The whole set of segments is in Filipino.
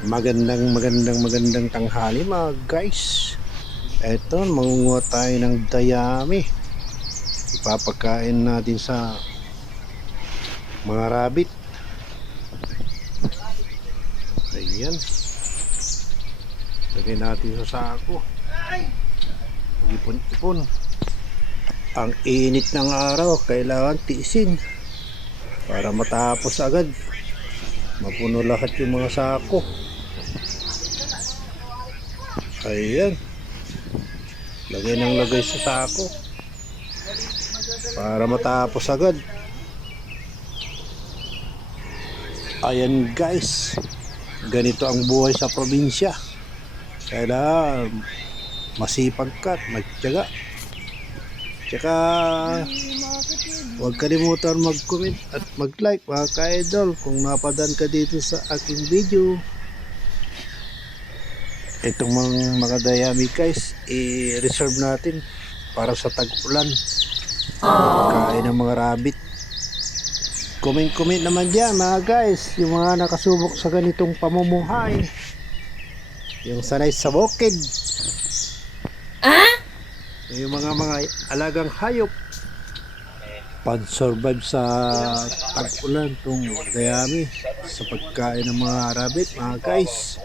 Magandang magandang magandang tanghali mga guys. Eto, mangunguha tayo ng dayami. Ipapakain natin sa mga rabbit. Ayan. Lagay natin sa sako. Ipon-ipon. Ang init ng araw, kailangan tiisin para matapos agad. Mapuno lahat yung mga sako. Ayan. Lagay ng lagay sa sako. Para matapos agad. Ayan guys. Ganito ang buhay sa probinsya. Kaya masipag ka at magtyaga. Tsaka huwag kalimutan mag-comment at mag-like mga ka-idol kung napadan ka dito sa aking video. Itong mga, mga dayami guys, i-reserve natin para sa tag-ulan. Kain ng mga rabbit. Comment-comment naman dyan mga guys, yung mga nakasubok sa ganitong pamumuhay. Yung sanay sa bukid. Yung mga mga alagang hayop pag-survive sa tag-ulan tong dayami sa pagkain ng mga rabbit mga guys.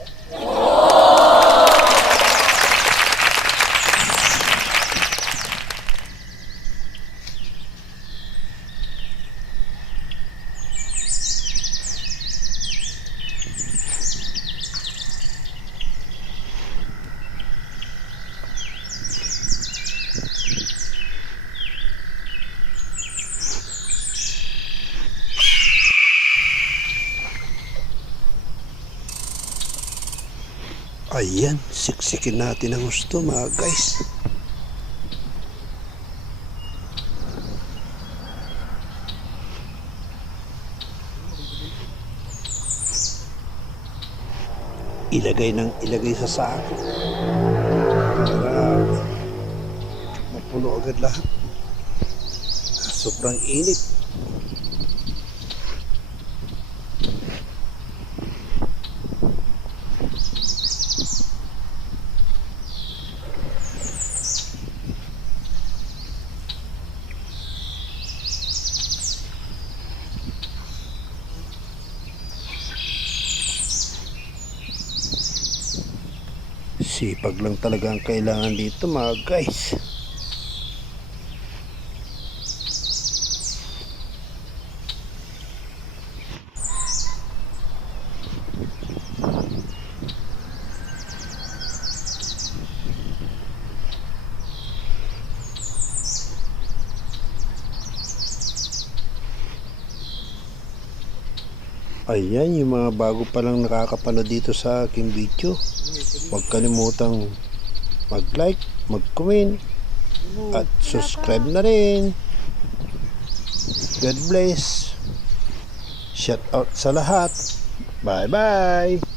Ayan, siksikin natin ang gusto mga guys. Ilagay ng ilagay sa sako. Para mapuno agad lahat. Sobrang init. Sipag lang talaga ang kailangan dito mga guys. Ayan, yung mga bago pa lang nakakapanood dito sa aking video. Huwag kalimutang mag-like, mag-comment, at subscribe na rin. God bless. Shout out sa lahat. Bye-bye.